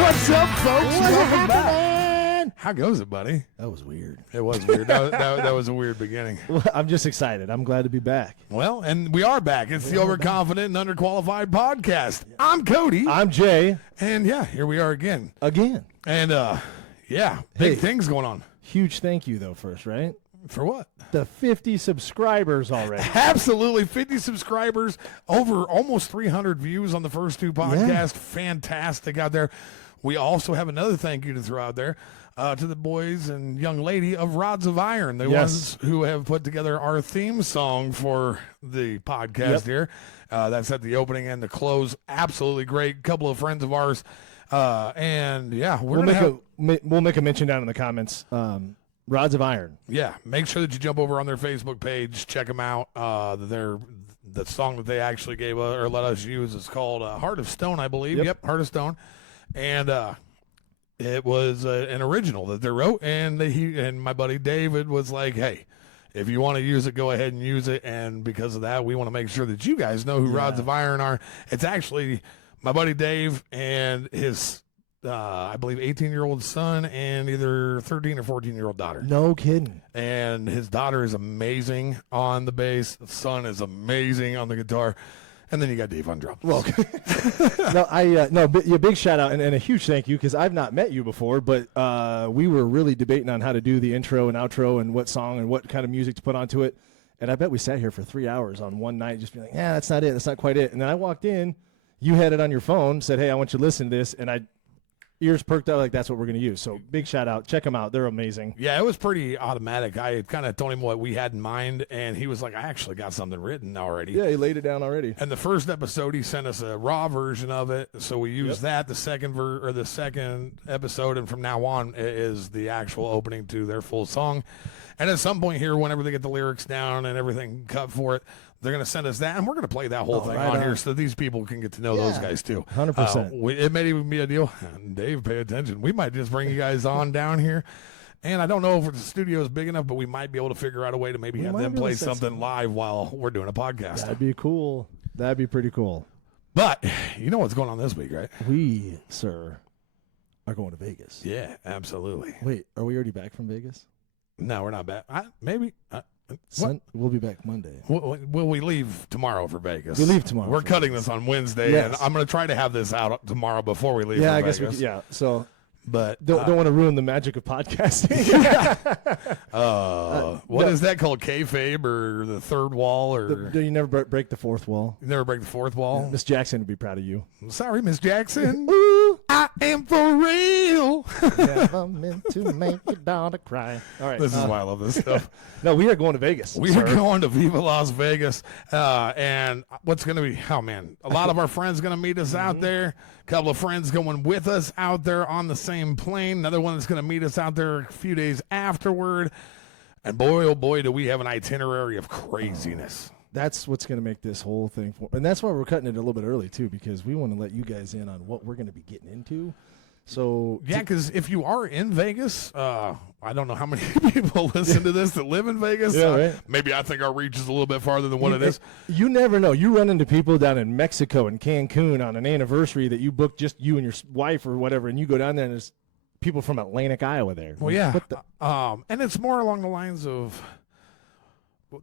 What's up, folks? Welcome back. happening? How goes it, buddy? That was weird. It was weird. That was a weird beginning. Well, I'm just excited. I'm glad to be back. Well, and we are back. It's the Overconfident and Underqualified podcast. I'm Cody. I'm Jay. And yeah, here we are again. Again. And yeah, big things going on. Huge thank you, though, first, right? For what? The 50 subscribers already. Absolutely. 50 subscribers, over almost 300 views on the first two podcasts. Yeah. Fantastic out there. We also have another thank you to throw out there to the boys and young lady of Rods of Iron, the ones who have put together our theme song for the podcast here. That's at the opening and the close. Absolutely great. Couple of friends of ours. And yeah, we'll make a mention down in the comments. Rods of Iron. Yeah, make sure that you jump over on their Facebook page, check them out. The song that they actually gave or let us use is called Heart of Stone, I believe. Yep, Heart of Stone. And it was an original that they wrote, and my buddy David was like, hey, if you want to use it, go ahead and use it. And because of that, we want to make sure that you guys know who Rods of Iron are. It's actually my buddy Dave and his I believe 18-year-old son and either 13 or 14-year-old daughter. No kidding. And his daughter is amazing on the bass. The son is amazing on the guitar. And then you got Dave on drums. Well, big shout out and a huge thank you, because I've not met you before, but we were really debating on how to do the intro and outro and what song and what kind of music to put onto it. And I bet we sat here for 3 hours on one night just being like, that's not it. That's not quite it. And then I walked in, you had it on your phone, said, hey, I want you to listen to this. And ears perked up like that's what we're going to use. So big shout out. Check them out. They're amazing. Yeah, it was pretty automatic. I kind of told him what we had in mind, and he was like, I actually got something written already. Yeah, he laid it down already. And the first episode, he sent us a raw version of it, so we used that. The second episode, and from now on is the actual opening to their full song. And at some point here, whenever they get the lyrics down and everything cut for it, they're going to send us that, and we're going to play that whole thing on here so these people can get to know those guys too. 100%. It may even be a deal. Dave, pay attention. We might just bring you guys on down here. And I don't know if the studio is big enough, but we might be able to figure out a way to maybe have them play something live while we're doing a podcast. That'd be cool. That'd be pretty cool. But you know what's going on this week, right? We, sir, are going to Vegas. Yeah, absolutely. Wait, are we already back from Vegas? No, we're not back. Maybe. We'll be back Monday. Will we leave tomorrow for Vegas? We leave tomorrow. We're cutting this on Wednesday, and I'm going to try to have this out tomorrow before we leave. Yeah, for I guess Vegas. we could, so. But don't want to ruin the magic of podcasting. What is that called? Kayfabe or the third wall? Or you never break the fourth wall. You never break the fourth wall? Miss Jackson would be proud of you. Sorry, Miss Jackson. Ooh, I am for real. Never meant to make your daughter cry. All right. This is why I love this stuff. No, we are going to Vegas. We are going to Viva Las Vegas. And what's going to be, a lot of our friends going to meet us out there. A couple of friends going with us out there on the same plane. Another one that's going to meet us out there a few days afterward. And boy, oh boy, do we have an itinerary of craziness. That's what's going to make this whole thing. And that's why we're cutting it a little bit early, too, because we want to let you guys in on what we're going to be getting into. So yeah, because if you are in Vegas, I don't know how many people listen to this that live in Vegas. Yeah, right. Maybe I think our reach is a little bit farther than what it is. You never know. You run into people down in Mexico and Cancun on an anniversary that you booked just you and your wife or whatever, and you go down there and there's people from Atlantic, Iowa there. Well, yeah. And it's more along the lines of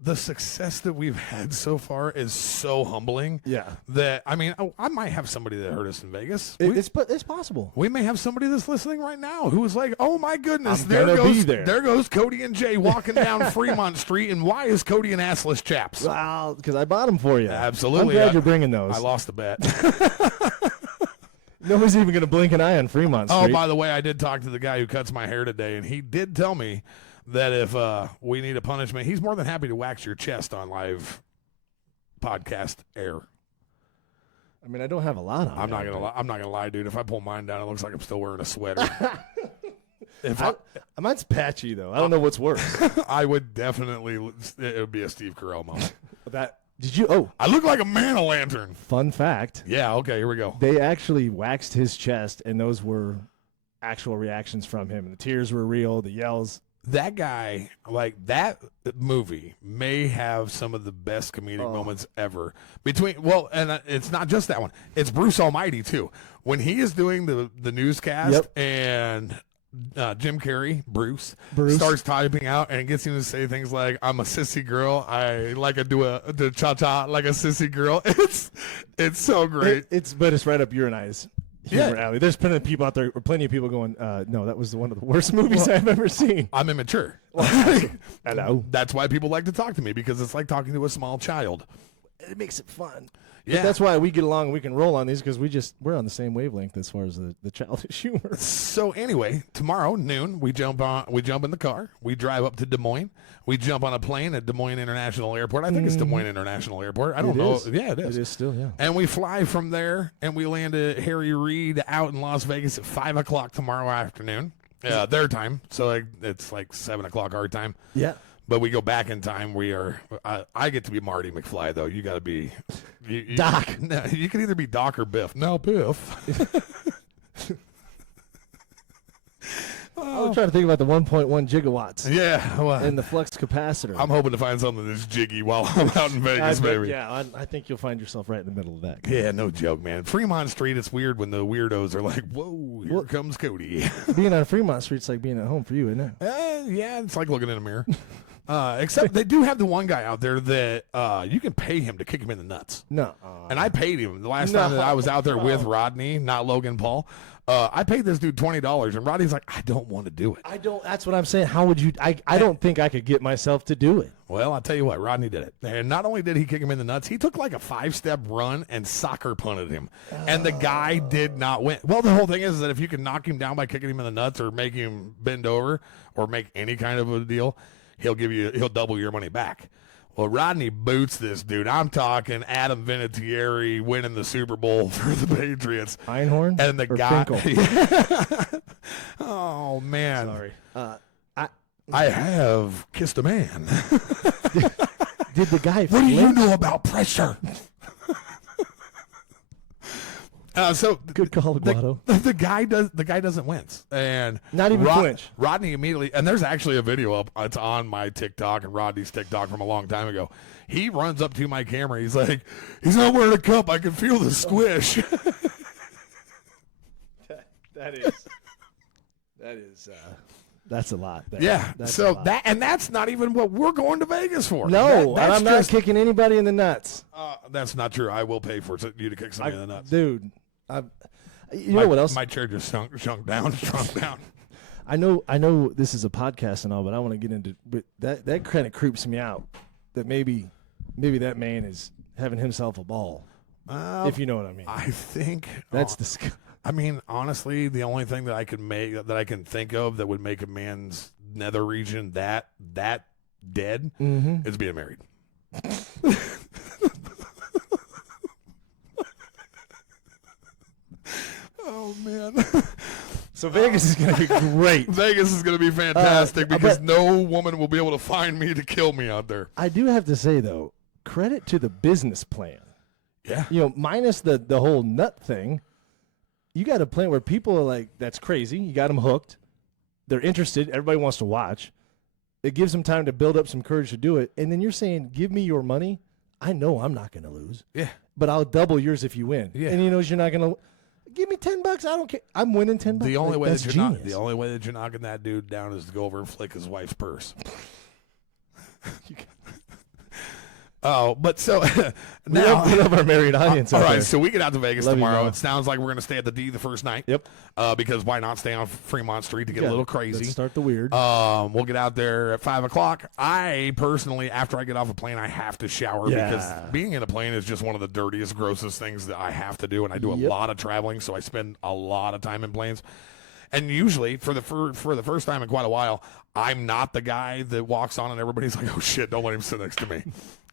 the success that we've had so far is so humbling. Yeah. That, I might have somebody that heard us in Vegas. It's possible. We may have somebody that's listening right now who is like, oh, my goodness, there goes Cody and Jay walking down Fremont Street, and why is Cody an assless chaps? Well, because I bought them for you. Absolutely. I'm glad you're bringing those. I lost the bet. Nobody's even going to blink an eye on Fremont Street. Oh, by the way, I did talk to the guy who cuts my hair today, and he did tell me that if we need a punishment, he's more than happy to wax your chest on live podcast air. I mean, I don't have a lot on. I'm not gonna lie, dude. If I pull mine down, it looks like I'm still wearing a sweater. Mine's patchy though. I don't know what's worse. I would definitely. It would be a Steve Carell moment. Did you? Oh, I look like a man-o'-lantern. Fun fact. Yeah. Okay. Here we go. They actually waxed his chest, and those were actual reactions from him. The tears were real. The yells. that guy, like that movie may have some of the best comedic moments ever and it's not just that one. It's Bruce Almighty too. When he is doing the newscast and Jim Carrey, Bruce, starts typing out and gets him to say things like, "I'm a sissy girl. I like to do the cha-cha like a sissy girl." It's so great. But it's right up your and I's humor alley. There's plenty of people out there, or plenty of people going, "No, that was one of the worst movies I've ever seen." I'm immature. Hello. That's why people like to talk to me, because it's like talking to a small child. It makes it fun. Yeah. But that's why we get along and we can roll on these, because we're on the same wavelength as far as the childish humor. So anyway, tomorrow noon we jump in the car, we drive up to Des Moines, we jump on a plane at Des Moines International Airport. I think it's Des Moines International Airport. I don't know. Yeah, it is. It is still, yeah. And we fly from there and we land at Harry Reid out in Las Vegas at 5:00 tomorrow afternoon. Their time. So it's like 7:00 our time. Yeah. But we go back in time. I get to be Marty McFly, though. You got to be Doc. No, you can either be Doc or Biff. No, Biff. I was trying to think about the 1.1 gigawatts. Yeah, well, and the flux capacitor. I'm hoping to find something that's jiggy while I'm out in Vegas, baby. Yeah, I think you'll find yourself right in the middle of that. Yeah, no joke, man. Fremont Street, it's weird when the weirdos are like, "Whoa, here comes Cody." Being on Fremont Street's like being at home for you, isn't it? Yeah, it's like looking in a mirror. Except they do have the one guy out there that you can pay him to kick him in the nuts. No. And I paid him the last time that I was out there with Rodney, not Logan Paul. I paid this dude $20, and Rodney's like, "I don't want to do it." That's what I'm saying. How would you? I don't think I could get myself to do it. Well, I'll tell you what, Rodney did it. And not only did he kick him in the nuts, he took like a 5-step run and soccer punted him. And the guy did not win. Well, the whole thing is that if you can knock him down by kicking him in the nuts or make him bend over or make any kind of a deal, he'll double your money back. Well, Rodney boots this dude. I'm talking Adam Vinatieri winning the Super Bowl for the Patriots. Einhorn? And the guy. Oh, man. Sorry. I have kissed a man. Did the guy What do you know about pressure? So good call, Guado. The guy doesn't wince, and not even flinch. Rodney immediately, and there's actually a video up. It's on my TikTok and Rodney's TikTok from a long time ago. He runs up to my camera. He's like, "He's not wearing a cup. I can feel the squish." That's a lot. Yeah. So that's not even what we're going to Vegas for. No, and I'm not kicking anybody in the nuts. That's not true. I will pay for you to kick somebody in the nuts, dude. You know what else? My chair just shrunk down. I know this is a podcast and all, but I want to get into. But that kind of creeps me out. That maybe that man is having himself a ball. If you know what I mean. I think that's disgusting. I mean, honestly, the only thing that I can think of that would make a man's nether region that dead is being married. Oh man. So Vegas is going to be great. Vegas is going to be fantastic because no woman will be able to find me to kill me out there. I do have to say though, credit to the business plan. Yeah. You know, minus the whole nut thing. You got a plan where people are like, that's crazy. You got them hooked. They're interested. Everybody wants to watch. It gives them time to build up some courage to do it. And then you're saying, give me your money. I know I'm not going to lose. Yeah. But I'll double yours if you win. Yeah. And you know you're not going to give me $10. I don't care. I'm winning $10. The only way that you're knocking that dude down is to go over and flick his wife's purse. Oh, but so now we have our married audience. All right, so we get out to Vegas tomorrow. You know. It sounds like we're going to stay at the D the first night. Yep. Because why not stay on Fremont Street to get a little crazy? Let's start the weird. We'll get out there at 5:00. I personally, after I get off a plane, I have to shower because being in a plane is just one of the dirtiest, grossest things that I have to do, and I do a lot of traveling, so I spend a lot of time in planes. And usually, for the first time in quite a while, I'm not the guy that walks on and everybody's like, "Oh shit, don't let him sit next to me."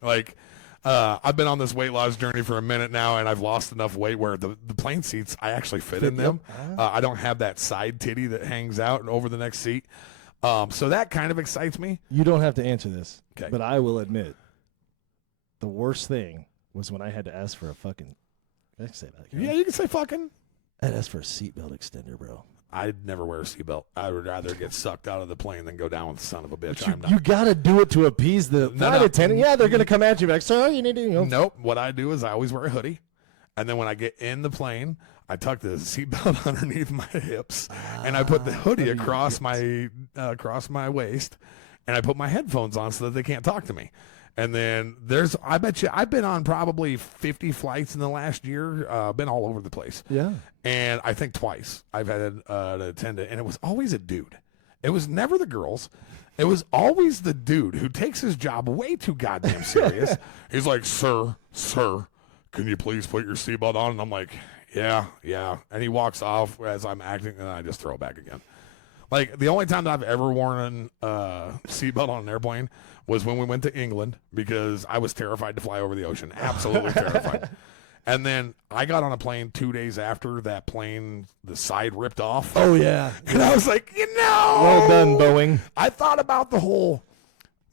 Like, I've been on this weight loss journey for a minute now, and I've lost enough weight where the plane seats, I actually fit in them. I don't have that side titty that hangs out over the next seat. So that kind of excites me. You don't have to answer this, okay, but I will admit, the worst thing was when I had to ask for a fucking. Can I say that? Yeah, you can say fucking. I had to ask for a seatbelt extender, bro. I'd never wear a seatbelt. I would rather get sucked out of the plane than go down with the son of a bitch. You got to do it to appease the flight attendant. Yeah, they're going to come at you like, sir, you need to. Nope. What I do is I always wear a hoodie. And then when I get in the plane, I tuck the seatbelt underneath my hips, and I put the hoodie across my waist, and I put my headphones on so that they can't talk to me. And then I bet you, I've been on probably 50 flights in the last year, been all over the place. Yeah. And I think twice I've had an attendant, and it was always a dude. It was never the girls. It was always the dude who takes his job way too goddamn serious. He's like, sir, can you please put your seatbelt on? And I'm like, yeah. And he walks off as I'm acting, and I just throw it back again. Like, the only time that I've ever worn a seatbelt on an airplane was when we went to England, because I was terrified to fly over the ocean. Absolutely terrified. And then I got on a plane 2 days after that plane, the side ripped off. Oh, yeah. And I was like, Well done, Boeing. I thought about the whole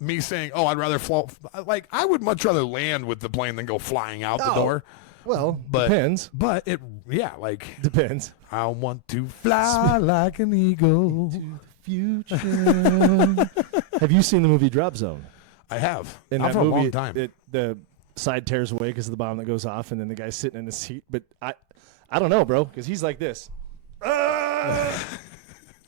me saying, I'd rather fly. Like, I would much rather land with the plane than go flying out the door. Well, depends. But Depends. I want to fly like an eagle to the future. Have you seen the movie Drop Zone? I have. In Not that for movie, a long time. the side tears away because of the bomb that goes off, and then the guy's sitting in the seat. But I don't know, bro, because he's like this. And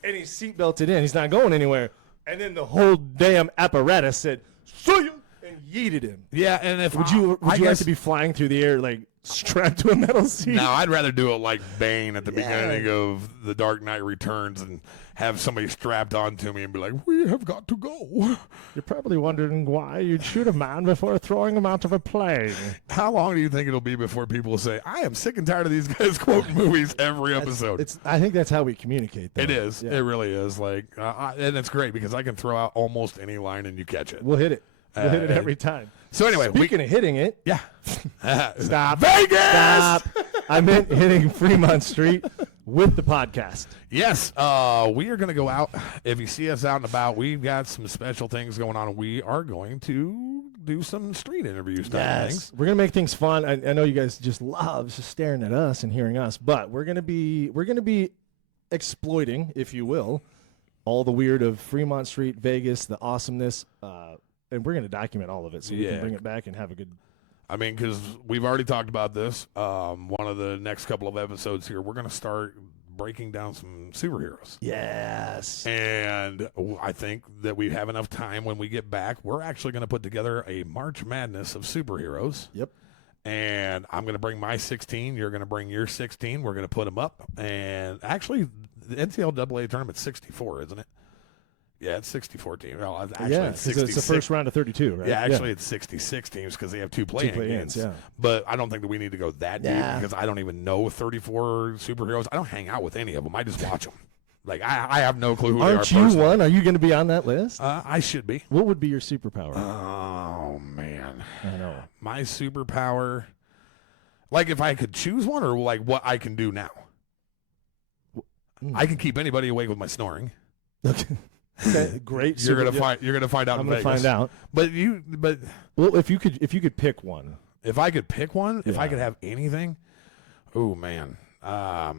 he's seatbelted in. He's not going anywhere. And then the whole damn apparatus said, "See ya," and yeeted him. Yeah, and if would you like to be flying through the air like strapped to a metal seat? No, I'd rather do it like Bane at the beginning of The Dark Knight Returns and have somebody strapped onto me and be like, "We have got to go." You're probably wondering why you'd shoot a man before throwing him out of a plane. How long do you think it'll be before people say, "I am sick and tired of these guys quoting movies every episode"? I think that's how we communicate, though. It is. Yeah. It really is. Like, and it's great because I can throw out almost any line and you catch it. We'll hit it. We'll hit it every time. So anyway, speaking of hitting it, yeah. Stop. Vegas! Stop. I meant hitting Fremont Street with the podcast. Yes, we are going to go out. If you see us out and about, we've got some special things going on. We are going to do some street interviews. Things. We're going to make things fun. I know you guys just love just staring at us and hearing us, but we're going to be exploiting, if you will, all the weird of Fremont Street, Vegas, the awesomeness, and we're going to document all of it so we can bring it back and have a good. I mean, because we've already talked about this. One of the next couple of episodes here, we're going to start breaking down some superheroes. Yes. And I think that we have enough time when we get back. We're actually going to put together a March Madness of superheroes. Yep. And I'm going to bring my 16. You're going to bring your 16. We're going to put them up. And actually, the NCAA tournament's 64, isn't it? Yeah, it's 64 teams. Well, actually, it's 66. It's the first round of 32, right? Yeah, actually, it's 66 teams because they have two play-in games. Yeah. But I don't think that we need to go that deep because I don't even know 34 superheroes. I don't hang out with any of them. I just watch them. Like, I have no clue who they are. Aren't you one? Are you going to be on that list? I should be. What would be your superpower? Oh, man. I know. My superpower, like if I could choose one or like what I can do now? I can keep anybody awake with my snoring. Okay, great. You're gonna find out. I'm gonna find out. But well, if you could pick one. If I could pick one, if I could have anything, oh man, I'd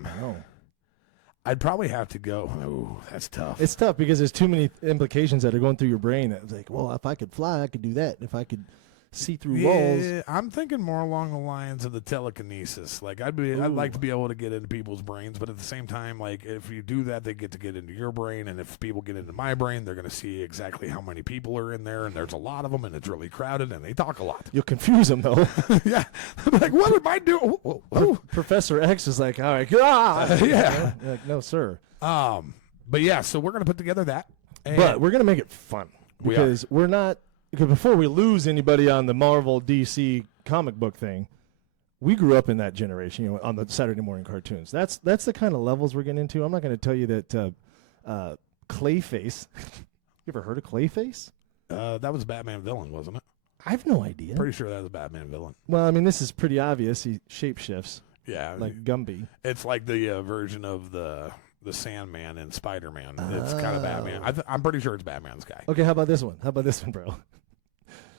probably have to go. Oh, that's tough. It's tough because there's too many implications that are going through your brain. That was like, well, if I could fly, I could do that. If I could see through walls. I'm thinking more along the lines of the telekinesis. Like I'd like to be able to get into people's brains, but at the same time, like if you do that, they get to get into your brain, and if people get into my brain, they're going to see exactly how many people are in there, and there's a lot of them, and it's really crowded, and they talk a lot. You'll confuse them though. Yeah, like what am I doing? Professor X is like, all right, yeah. You're like, no, sir. But yeah, so we're going to put together that, but we're going to make it fun because we're not. Because before we lose anybody on the Marvel DC comic book thing, we grew up in that generation, on the Saturday morning cartoons. That's the kind of levels we're getting into. I'm not going to tell you that Clayface. You ever heard of Clayface? That was a Batman villain, wasn't it? I have no idea. Pretty sure that was a Batman villain. Well, I mean, this is pretty obvious. He shapeshifts. Yeah, like Gumby. It's like the version of the Sandman and Spider-Man. It's kind of Batman. I'm pretty sure it's Batman's guy. Okay, how about this one? Bro?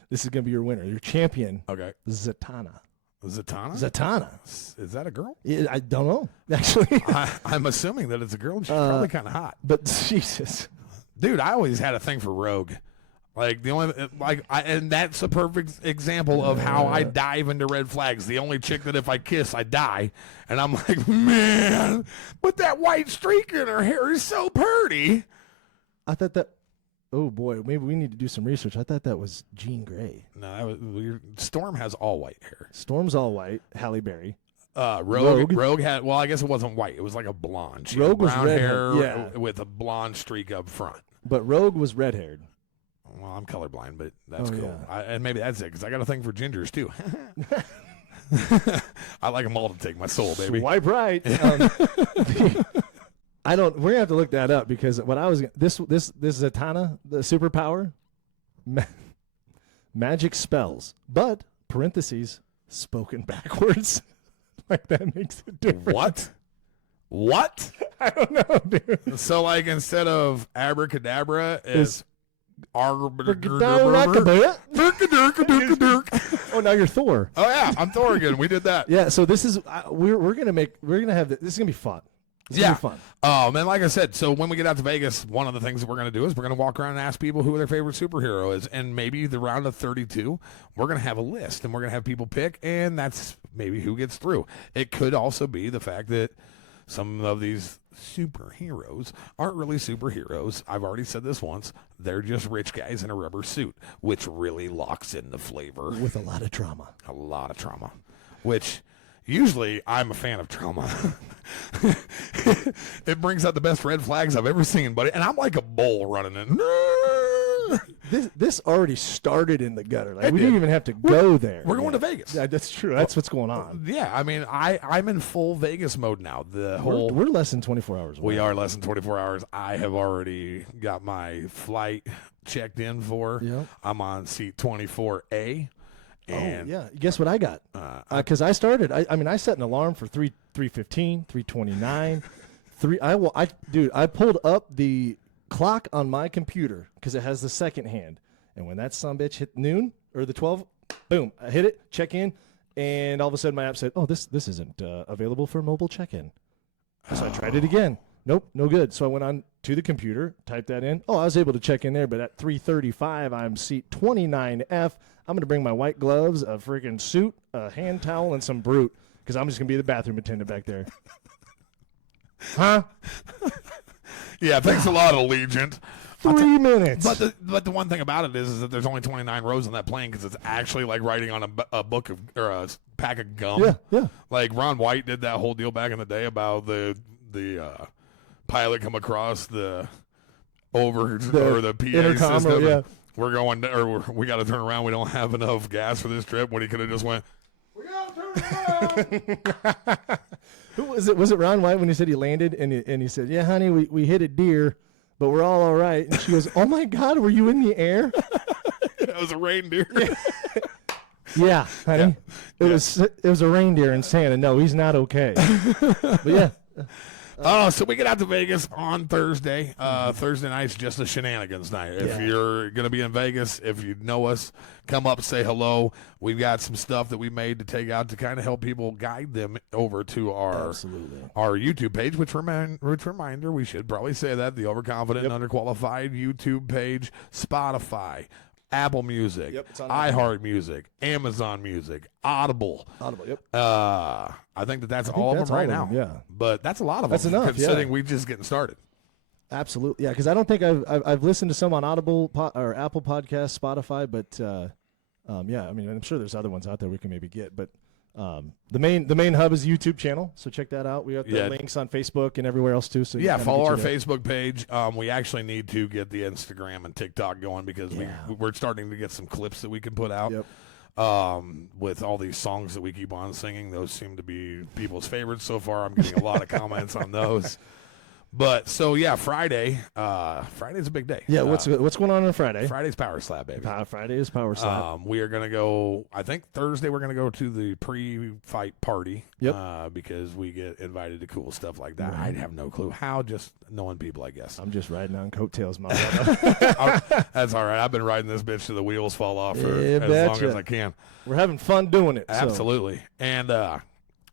This is going to be your winner. Your champion. Okay. Zatanna. Zatanna. Is that a girl? Yeah, I don't know, actually. I'm assuming that it's a girl, and she's probably kind of hot. But Jesus. Dude, I always had a thing for Rogue. Like, and that's a perfect example of how I dive into red flags. The only chick that if I kiss, I die. And I'm like, man, but that white streak in her hair is so pretty. I thought that, oh boy, maybe we need to do some research. I thought that was Jean Grey. No, that was weird. Storm has all white hair. Storm's all white. Halle Berry. Rogue had, well, I guess it wasn't white. It was like a blonde. She Rogue had brown was red hair with a blonde streak up front. But Rogue was red-haired. Well, I'm colorblind, but that's cool. Yeah. And maybe that's it, because I got a thing for gingers, too. I like them all to take my soul, baby. Swipe right. We're gonna have to look that up, because what I was this Zatanna, the superpower, magic spells, but parentheses spoken backwards. Like, that makes it different. What? I don't know, dude. So, like, instead of abracadabra, is Oh, Oh, now you're Thor. Oh yeah, I'm Thor again. We did that. Yeah. So this is we're gonna have this is gonna be fun. This is gonna be fun. And like I said, so when we get out to Vegas, one of the things that we're going to do is we're going to walk around and ask people who their favorite superhero is. And maybe the round of 32, we're going to have a list and we're going to have people pick, and that's maybe who gets through. It could also be the fact that some of these superheroes aren't really superheroes. I've already said this once. They're just rich guys in a rubber suit, which really locks in the flavor. With a lot of trauma. A lot of trauma. Which... usually, I'm a fan of trauma. It brings out the best red flags I've ever seen, buddy. And I'm like a bull running in. This already started in the gutter. Like, we didn't even have to go there. We're going to Vegas. Yeah, that's true. That's what's going on. Yeah, I mean, I'm in full Vegas mode now. We're less than 24 hours away. We are less than 24 hours. I have already got my flight checked in for. Yep. I'm on seat 24A. And yeah. Guess what I got? Because I started. I set an alarm for 3:15, 3:29, I pulled up the clock on my computer because it has the second hand, and when that sumbitch hit noon or the 12, boom, I hit it, check in, and all of a sudden my app said, "Oh, this isn't available for mobile check-in." So I tried it again. Nope, no good. So I went on to the computer, typed that in. Oh, I was able to check in there, but at 3:35, I'm seat 29F. I'm going to bring my white gloves, a freaking suit, a hand towel, and some Brute, because I'm just going to be the bathroom attendant back there. Huh? Yeah, thanks a lot, Allegiant. 3 minutes. But the one thing about it is that there's only 29 rows on that plane, because it's actually like writing on a book of, or a pack of gum. Yeah. Like Ron White did that whole deal back in the day about the pilot come across the PA intercom, system. yeah. We're going, or we got to turn around. We don't have enough gas for this trip. When he could have just went, we got to turn around. Who was it? Was it Ron White when he said he landed and he said, "Yeah, honey, we hit a deer, but we're all right." And she goes, "Oh my God, were you in the air?" It was a reindeer. Yeah, honey. Yeah. It was a reindeer in Santa. No, he's not okay. But yeah. So we get out to Vegas on Thursday. Thursday night's just a shenanigans night. If you're going to be in Vegas, if you know us, come up, say hello. We've got some stuff that we made to take out to kind of help people, guide them over to our YouTube page, which reminder, we should probably say that, the Overconfident and Underqualified YouTube page, Spotify, Apple Music, iHeart Music, Amazon Music, Audible. Yep. I think that's all of them right now. Yeah. But that's a lot of them. That's enough, considering we're just getting started. Absolutely. Yeah, because I don't think I've listened to some on Audible or Apple Podcasts, Spotify, but yeah, I mean, I'm sure there's other ones out there we can maybe get, but the main hub is YouTube channel, so check that out. We got the links on Facebook and everywhere else too. So follow our Facebook page. We actually need to get the Instagram and TikTok going, because we're starting to get some clips that we can put out. Yep. With all these songs that we keep on singing, those seem to be people's favorites so far. I'm getting a lot of comments on those. But so yeah, Friday's a big day. Yeah, what's going on Friday? Friday's Power Slap, baby. Friday is Power Slap. We are gonna go. I think Thursday we're gonna go to the pre-fight party. Yep. Because we get invited to cool stuff like that. Right. I have no clue how. Just knowing people, I guess. I'm just riding on coattails, man. That's all right. I've been riding this bitch till the wheels fall off for as long as I can. We're having fun doing it. Absolutely. And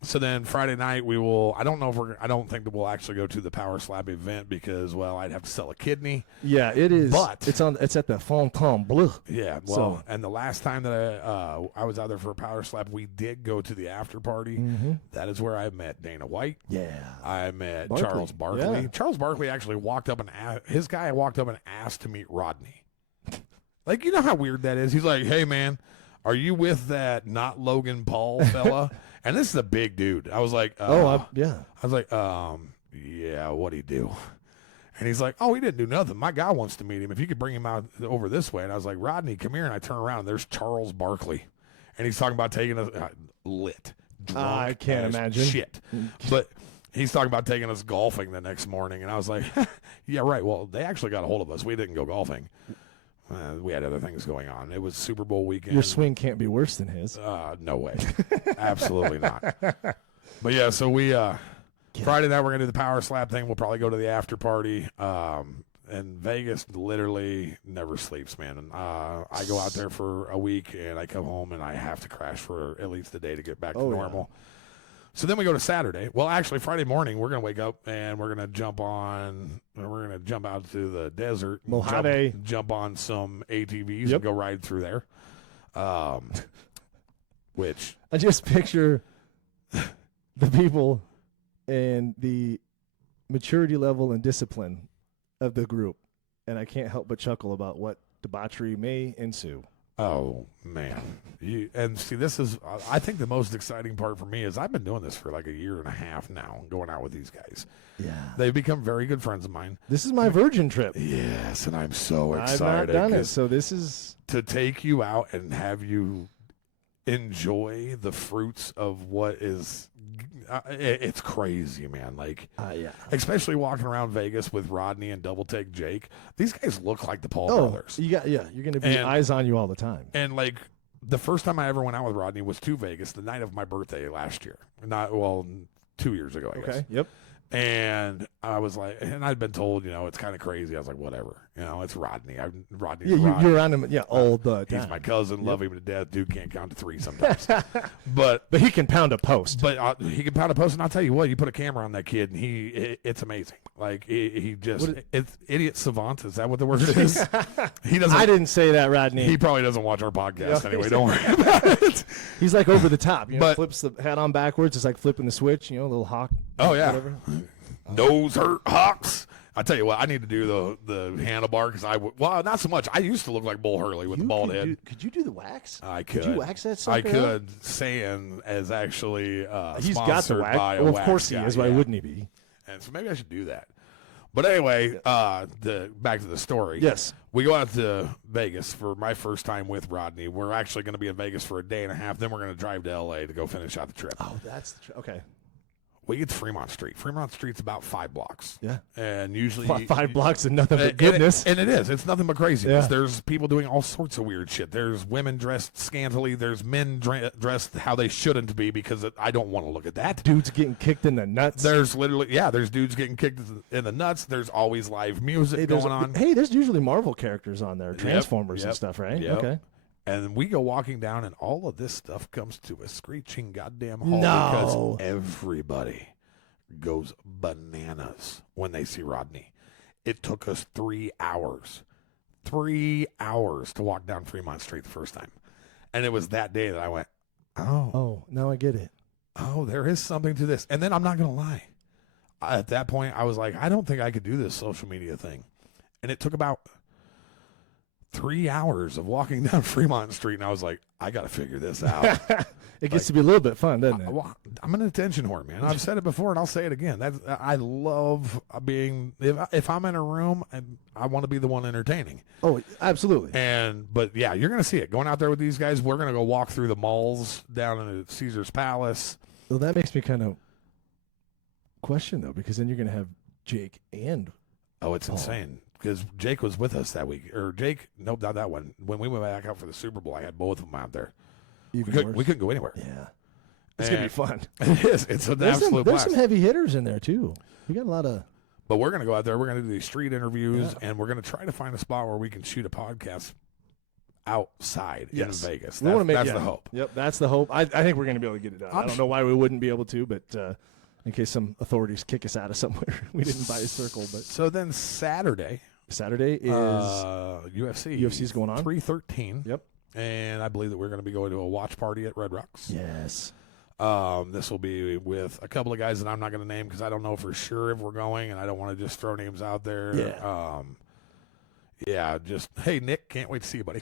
so then Friday night we will. I don't think that we'll actually go to the Power Slap event because I'd have to sell a kidney. Yeah, it is. But it's at the Fontainebleau. Yeah. Well, and the last time that I was out there for a Power Slap, we did go to the after party. Mm-hmm. That is where I met Dana White. Yeah. I met Barkley. Charles Barkley. Yeah. Charles Barkley actually walked up and asked to meet Rodney. Like, you know how weird that is? He's like, "Hey man, are you with that not Logan Paul fella?" And this is a big dude. I was like, yeah. I was like, yeah, what'd he do? And he's like, oh, he didn't do nothing. My guy wants to meet him. If you could bring him out over this way. And I was like, Rodney, come here. And I turn around, and there's Charles Barkley. And he's talking about taking us lit. Drunk I can't imagine. Shit. But he's talking about taking us golfing the next morning. And I was like, yeah, right. Well, they actually got a hold of us. We didn't go golfing. We had other things going on. It was Super Bowl weekend. Your swing can't be worse than his. No way. Absolutely not. But yeah, so we Friday night we're gonna do the Power Slap thing. We'll probably go to the after party. And Vegas literally never sleeps, man. And I go out there for a week and I come home and I have to crash for at least a day to get back to normal. Yeah. So then we go to Saturday. Well, actually, Friday morning, we're going to wake up and we're going to jump out to the desert. Mojave. Jump on some ATVs and go ride through there. Which I just picture the people and the maturity level and discipline of the group, and I can't help but chuckle about what debauchery may ensue. Oh, man. And see, this is, I think the most exciting part for me is I've been doing this for like a year and a half now, going out with these guys. Yeah. They've become very good friends of mine. This is my virgin trip. Yes, and I'm so excited. I've not done it, so this is... To take you out and have you enjoy the fruits of what is... it's crazy, man. Like, especially walking around Vegas with Rodney and Double Take Jake. These guys look like the Paul brothers. You're going to be eyes on you all the time. And like the first time I ever went out with Rodney was to Vegas the night of my birthday last year. 2 years ago, I guess. Okay. Yep. And I was like, and I'd been told, it's kind of crazy. I was like, whatever, it's Rodney. Rodney's you're on him, all the time. He's my cousin, love him to death. Dude can't count to three sometimes, but he can pound a post. But he can pound a post, and I'll tell you what, you put a camera on that kid, and it's amazing. Like it's idiot savant. Is that what the word is? He doesn't. I didn't say that, Rodney. He probably doesn't watch our podcast anyway. Don't worry about it. He's like over the top. Flips the hat on backwards. It's like flipping the switch. A little hawk. Oh yeah. Whatever. Nose hurt hawks. I tell you what, I need to do the handlebar because not so much. I used to look like Bull Hurley with the bald head. Could you do the wax? I could. Could you wax that sucker? I could. Sand as actually he's got the wax. By of course he is. Why wouldn't he be? And so maybe I should do that. But anyway, back to the story. Yes. We go out to Vegas for my first time with Rodney. We're actually going to be in Vegas for a day and a half. Then we're going to drive to L.A. to go finish out the trip. Oh, that's okay. We get to Fremont Street. Fremont Street's about 5 blocks. Yeah. And usually... 5 blocks and nothing but goodness. And it is. It's nothing but craziness. Yeah. There's people doing all sorts of weird shit. There's women dressed scantily. There's men dressed how they shouldn't be because I don't want to look at that. Dudes getting kicked in the nuts. There's there's dudes getting kicked in the nuts. There's always live music going on. There's usually Marvel characters on there. Transformers and stuff, right? Yep. Okay. And we go walking down and all of this stuff comes to a screeching goddamn halt because everybody goes bananas when they see Rodney. It took us 3 hours. 3 hours to walk down Fremont Street the first time. And it was that day that I went, oh, now I get it. Oh, there is something to this. And then I'm not going to lie. At that point, I was like, I don't think I could do this social media thing. And it took about 3 hours of walking down Fremont Street, and I was like, I got to figure this out. It gets to be a little bit fun, doesn't it? I'm an attention whore, man. I've said it before, and I'll say it again. I love being. If I'm in a room, I want to be the one entertaining. Oh, absolutely. But yeah, you're gonna see it. Going out there with these guys, we're gonna go walk through the malls down in Caesar's Palace. Well, that makes me kind of question though, because then you're gonna have Jake and Oh, it's insane because Jake was with us that week. Or Jake, nope, not that one. When we went back out for the Super Bowl, I had both of them out there. We couldn't go anywhere. Yeah. It's going to be fun. It is. It's an absolute There's blast. some heavy hitters in there, too. We got a lot of... But we're going to go out there. We're going to do these street interviews, and we're going to try to find a spot where we can shoot a podcast outside in Vegas. That's the hope. Yep, that's the hope. I think we're going to be able to get it done. I don't know why we wouldn't be able to, but in case some authorities kick us out of somewhere, we didn't buy a circle. But so then Saturday is UFC. UFC's going on 313. Yep, and I believe that we're going to be going to a watch party at Red Rocks. Yes. This will be with a couple of guys that I'm not going to name because I don't know for sure if we're going, and I don't want to just throw names out there. Yeah. Just hey Nick, can't wait to see you, buddy.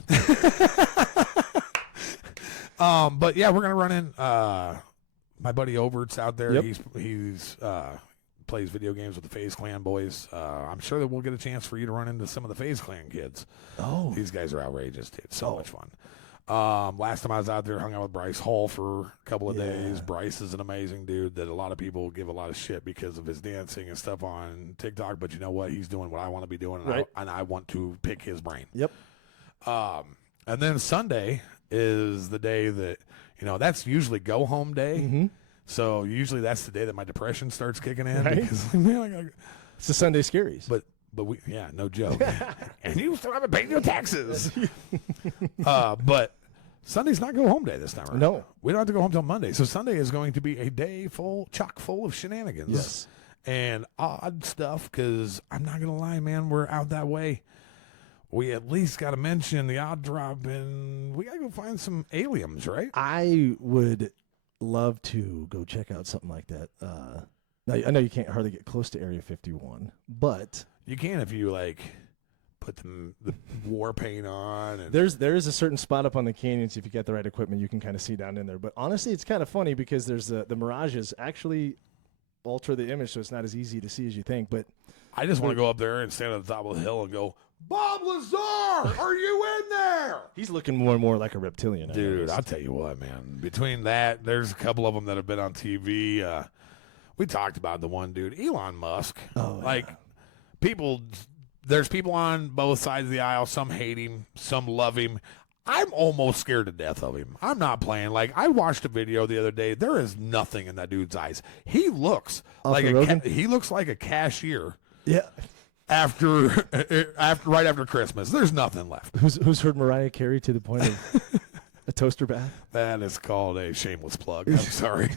But yeah, we're gonna run in. My buddy Overt's out there. Yep. He's plays video games with the FaZe Clan boys. I'm sure that we'll get a chance for you to run into some of the FaZe Clan kids. Oh, these guys are outrageous, dude. So much fun. Last time I was out there, hung out with Bryce Hall for a couple of days. Bryce is an amazing dude that a lot of people give a lot of shit because of his dancing and stuff on TikTok. But you know what? He's doing what I want to be doing, and I want to pick his brain. Yep. And then Sunday is the day that, that's usually go home day. Mm-hmm. So usually that's the day that my depression starts kicking in. Right? Because, man, it's the Sunday Scaries. But no joke. And you still haven't paid your taxes. But Sunday's not go home day this time around. No. We don't have to go home till Monday. So Sunday is going to be a day chock full of shenanigans. Yes. And odd stuff because I'm not going to lie, man, we're out that way. We at least got to mention the odd drop, and we got to go find some aliens, right? I would love to go check out something like that. Now, I know you can't hardly get close to Area 51, but... You can if you, put the war paint on. And there is a certain spot up on the canyons, if you get the right equipment, you can kind of see down in there. But honestly, it's kind of funny because there's the mirages actually alter the image, so it's not as easy to see as you think. But I just want to go up there and stand at the top of the hill and go, Bob Lazar, are you in there? He's looking more and more like a reptilian. Dude, I'll tell you what, man. Between that, there's a couple of them that have been on TV. We talked about the one dude, Elon Musk. There's people on both sides of the aisle. Some hate him, some love him. I'm almost scared to death of him. I'm not playing. I watched a video the other day. There is nothing in that dude's eyes. He looks like he looks like a cashier. Yeah. Right after Christmas, there's nothing left. Who's heard Mariah Carey to the point of a toaster bath? That is called a shameless plug. I'm sorry.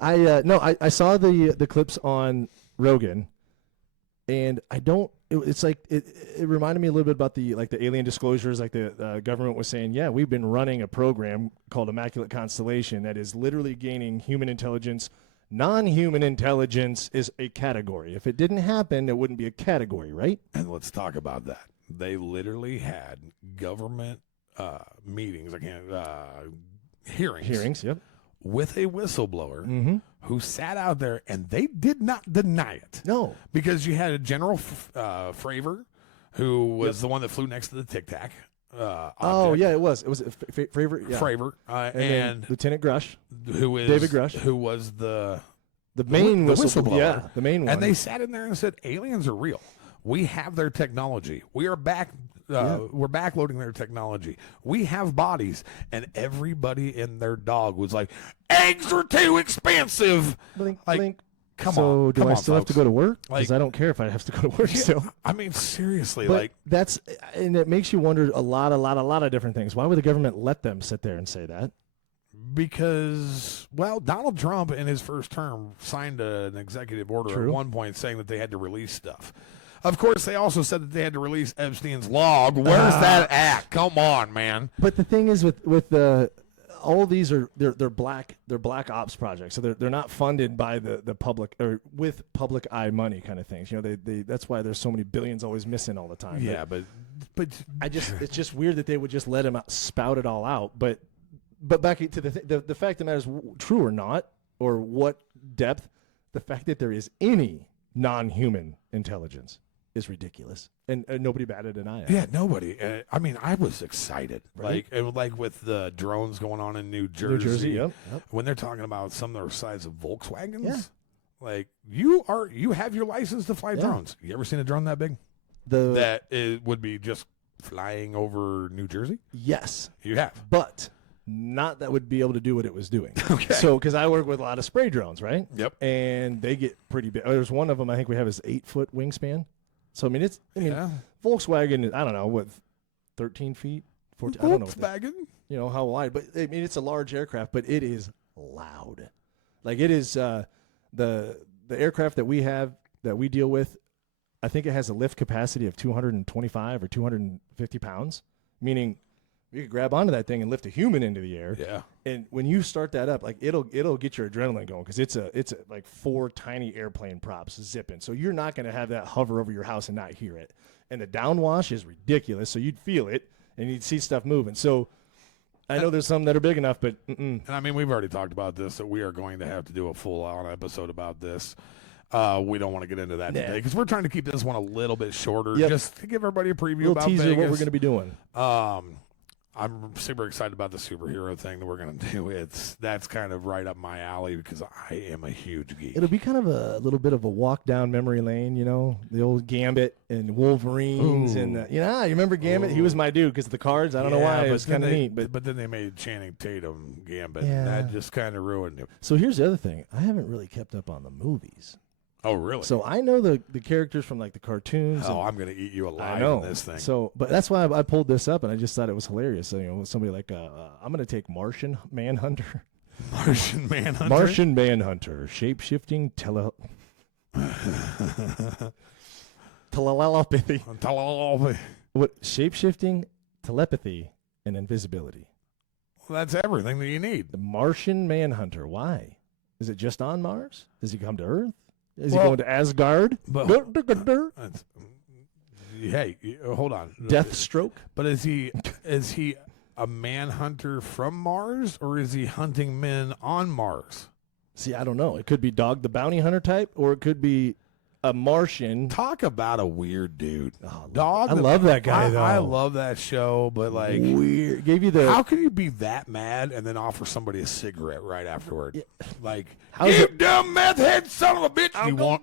I saw the clips on Rogan, and it reminded me a little bit about the alien disclosures. The government was saying, yeah, we've been running a program called Immaculate Constellation that is literally gaining human intelligence. Non-human intelligence is a category. If it didn't happen, it wouldn't be a category, right? And let's talk about that. They literally had government meetings, hearings, yep, with a whistleblower who sat out there, and they did not deny it. No, because you had a General Fravor, who was the one that flew next to the Tic Tac. It was Fravor, yeah. Fravor, and Lieutenant Grush, David Grush, who was the main whistleblower. Yeah, the main one. And they sat in there and said, aliens are real. We have their technology. We are back. We're backloading their technology. We have bodies. And everybody and their dog was like, eggs are too expensive. Blink, blink. Come on. So do I still folks. have to go to work? Because I don't care if I have to go to work still. I mean, seriously. But and it makes you wonder a lot of different things. Why would the government let them sit there and say that? Because, Donald Trump in his first term signed an executive order at one point saying that they had to release stuff. Of course, they also said that they had to release Epstein's log. Where's that at? Come on, man. But the thing is, with the all these they're black ops projects, so they're not funded by the public or with public eye money kind of things. They that's why there's so many billions always missing all the time. Yeah, but it's just weird that they would just let him spout it all out. But back to the fact that matters, true or not, or what depth, the fact that there is any non-human intelligence is ridiculous, and nobody batted an eye at it. Yeah, nobody. I mean, I was excited, right? like with the drones going on in New Jersey. Yep. When they're talking about some of the size of Volkswagens. Yeah. Like you have your license to fly drones. You ever seen a drone that big? That it would be just flying over New Jersey? Yes. You have. But not that would be able to do what it was doing. Okay. So, because I work with a lot of spray drones, right? Yep. And they get pretty big. There's one of them I think we have is 8-foot wingspan. So, Volkswagen, I don't know, what, 13 feet? 14, I don't know. Volkswagen. How wide. But, it's a large aircraft, but it is loud. Like, it is the aircraft that we have, that we deal with, I think it has a lift capacity of 225 or 250 pounds, meaning you could grab onto that thing and lift a human into the air. Yeah. And when you start that up, like it'll get your adrenaline going because it's like 4 tiny airplane props zipping. So you're not going to have that hover over your house and not hear it. And the downwash is ridiculous. So you'd feel it and you'd see stuff moving. So I know there's some that are big enough, but And I mean, we've already talked about this, that we are going to have to do a full-on episode about this. We don't want to get into that today because we're trying to keep this one a little bit shorter, just to give everybody a preview about teaser Vegas. What we're going to be doing. I'm super excited about the superhero thing that we're going to do. That's kind of right up my alley because I am a huge geek. It'll be kind of a little bit of a walk down memory lane, the old Gambit and Wolverines. Ooh. And, you remember Gambit? Ooh. He was my dude because of the cards. I don't know why. It was kind of neat. But then they made Channing Tatum Gambit, and that just kind of ruined it. So here's the other thing. I haven't really kept up on the movies. Oh, really? So I know the characters from, like, the cartoons. Oh, I'm going to eat you alive in this thing. So, but that's why I pulled this up, and I just thought it was hilarious. So, somebody like, I'm going to take Martian Manhunter. Martian Manhunter? Martian Manhunter. Shape-shifting telepathy. What? Shape-shifting, telepathy, and invisibility. Well, that's everything that you need. The Martian Manhunter. Why? Is it just on Mars? Does he come to Earth? Is he going to Asgard? Hey, hold on. Deathstroke? But is he a manhunter from Mars, or is he hunting men on Mars? See, I don't know. It could be Dog the Bounty Hunter type, or it could be a Martian. Talk about a weird dude. Oh, Dog. I love that guy, though. I love that show, but like weird. How can you be that mad and then offer somebody a cigarette right afterward? Yeah. Like, dumb meth head son of a bitch.